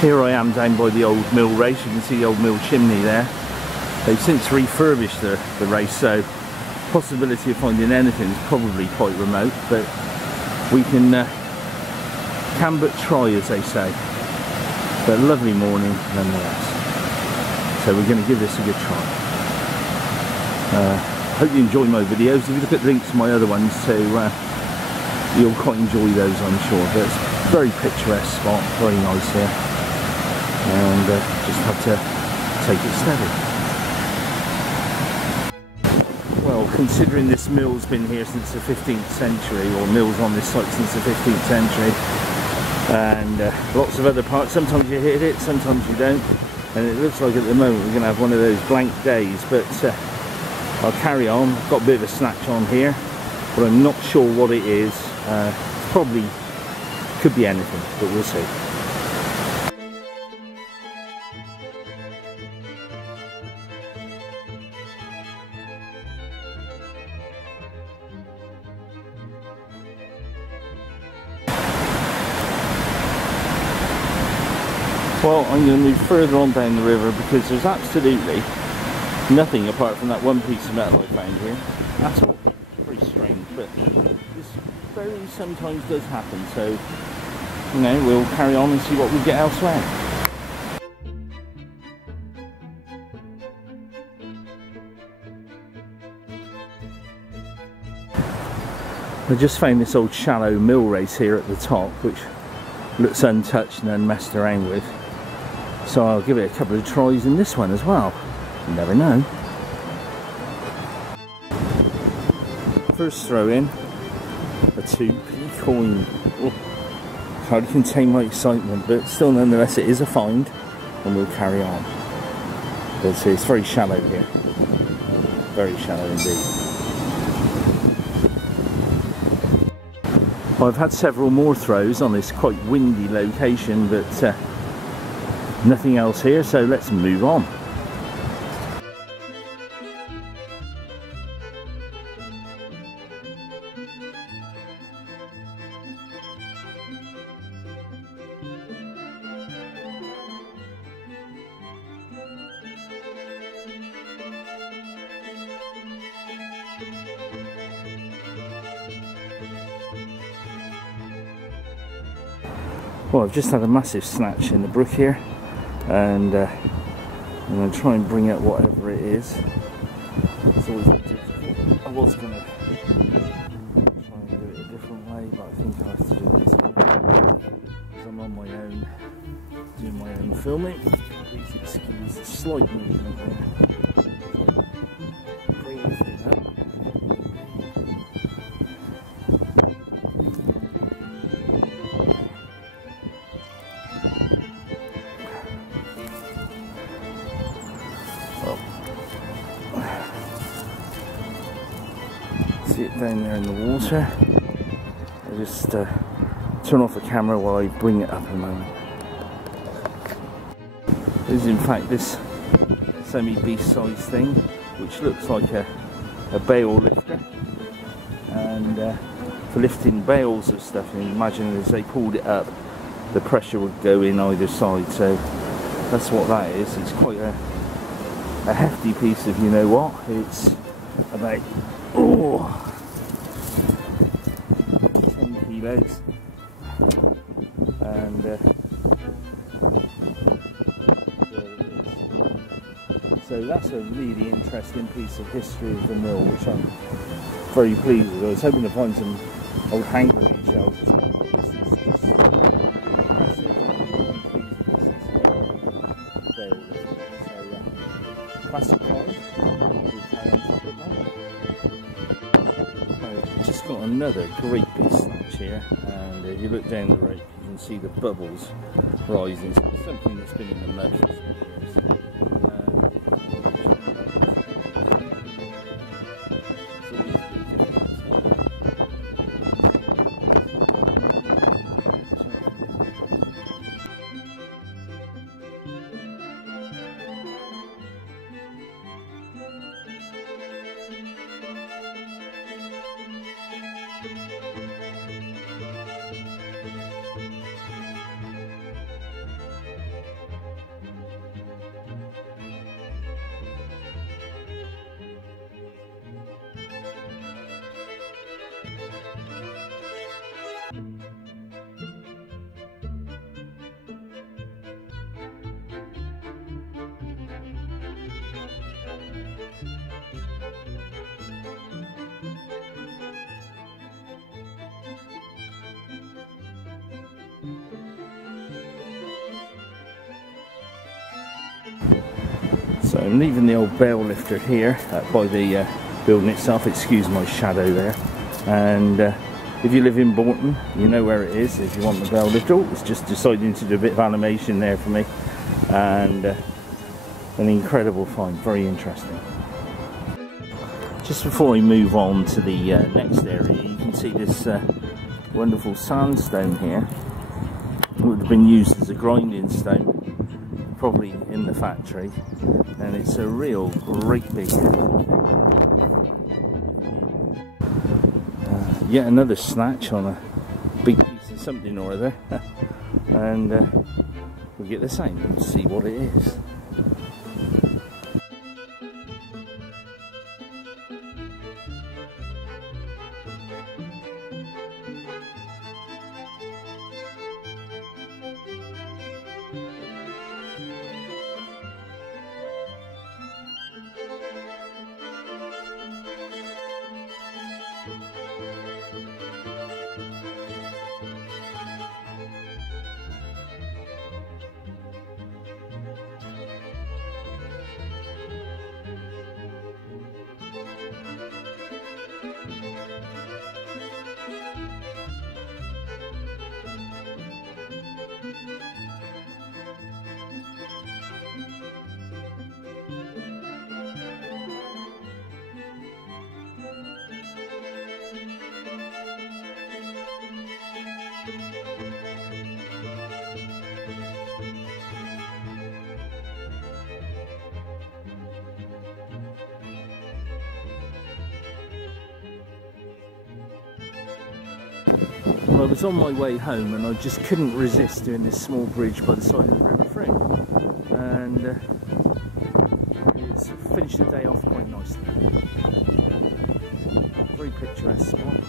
Here I am down by the old mill race. You can see the old mill chimney there. They've since refurbished the race, so possibility of finding anything is probably quite remote, but we can but try, as they say. But a lovely morning nonetheless. So we're going to give this a good try. Hope you enjoy my videos. If you look at links to my other ones too, you'll quite enjoy those, I'm sure. But it's a very picturesque spot, very nice here. And just have to take it steady. Well, considering this mill's been here since the 15th century, or mills on this site since the 15th century, and lots of other parts, sometimes you hit it, sometimes you don't, and it looks like at the moment we're going to have one of those blank days, but I'll carry on. I've got a bit of a snatch on here, but I'm not sure what it is. Probably could be anything, but we'll see. Well, I'm going to move further on down the river because there's absolutely nothing apart from that one piece of metal I found here at all. Very strange, but this very sometimes does happen, so you know, we'll carry on and see what we get elsewhere. I just found this old shallow mill race here at the top, which looks untouched and unmessed around with. So I'll give it a couple of tries in this one as well. You never know. First throw in, a 2p coin. Oh, hard to contain my excitement, but still nonetheless it is a find, and we'll carry on. But it's very shallow here. Very shallow indeed. Well, I've had several more throws on this quite windy location, but nothing else here, so let's move on. Well, I've just had a massive snatch in the brook here, and I'm going to try and bring out whatever it is. It's always a bit difficult. I was going to try and do it a different way, but I think I have to do this because I'm on my own, doing my own filming. Please excuse the slight movement there. Bring the thing up. See it down there in the water. I'll just turn off the camera while I bring it up a moment. This is in fact this semi-beast size thing, which looks like a bale lifter, and for lifting bales of stuff, and imagine as they pulled it up the pressure would go in either side, so that's what that is. It's quite a hefty piece of, you know what, it's about 10 kilos, and there it is. So that's a really interesting piece of history of the mill, which I'm very pleased with. I was hoping to find some old hand grenade shells. This is just impressive. Classic find. I've just got another great big snatch here, and if you look down the rope you can see the bubbles rising. So it's something that's been in the mud for some years. So I'm leaving the old bell lifter here by the building itself. Excuse my shadow there. And if you live in Bourton, you know where it is if you want the bell lifter. Oh, it's just deciding to do a bit of animation there for me. And an incredible find, very interesting. Just before we move on to the next area, you can see this wonderful sandstone here. It would have been used as a grinding stone, probably in the factory, and it's a real great big yet another snatch on a big piece of something or other. And we'll get the same and see what it is. Well, I was on my way home and I just couldn't resist doing this small bridge by the side of the River Frith, and it's finished the day off quite nicely. Very picturesque spot.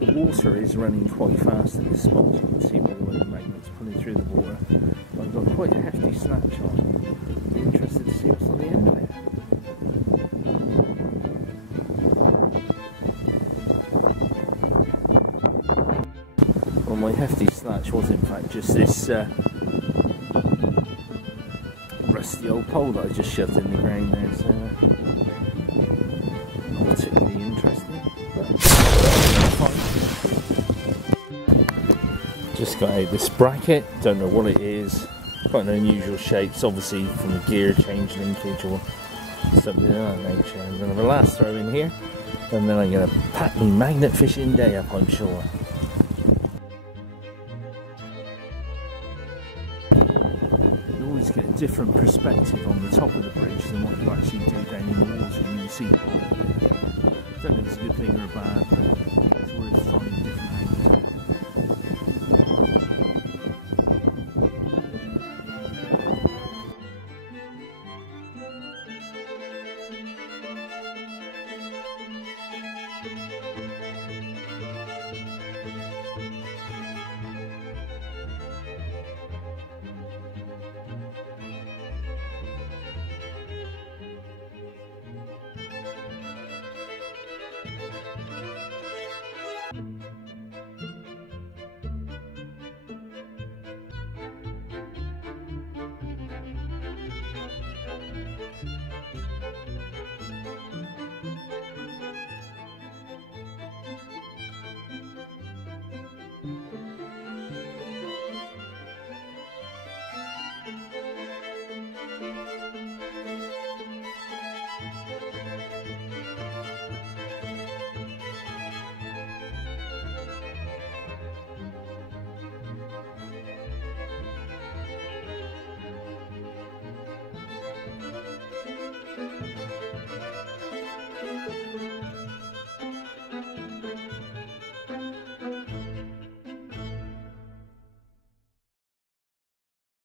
The water is running quite fast at this spot, you can see by the way the magnet's pulling through the water. I've got quite a hefty snatch on. Be interested to see what's on the end of it. Well, my hefty snatch was in fact just this rusty old pole that I just shoved in the ground there, so not particularly interesting, but fine. Just got out this bracket, don't know what it is, quite an unusual shape. It's obviously from a gear change linkage or something of that nature. I'm going to have a last throw in here, and then I'm going to pack my magnet fishing day up, I'm sure. You always get a different perspective on the top of the bridge than what you actually do down in the water, and you see quite a bit. I don't know if it's a good thing or a bad, but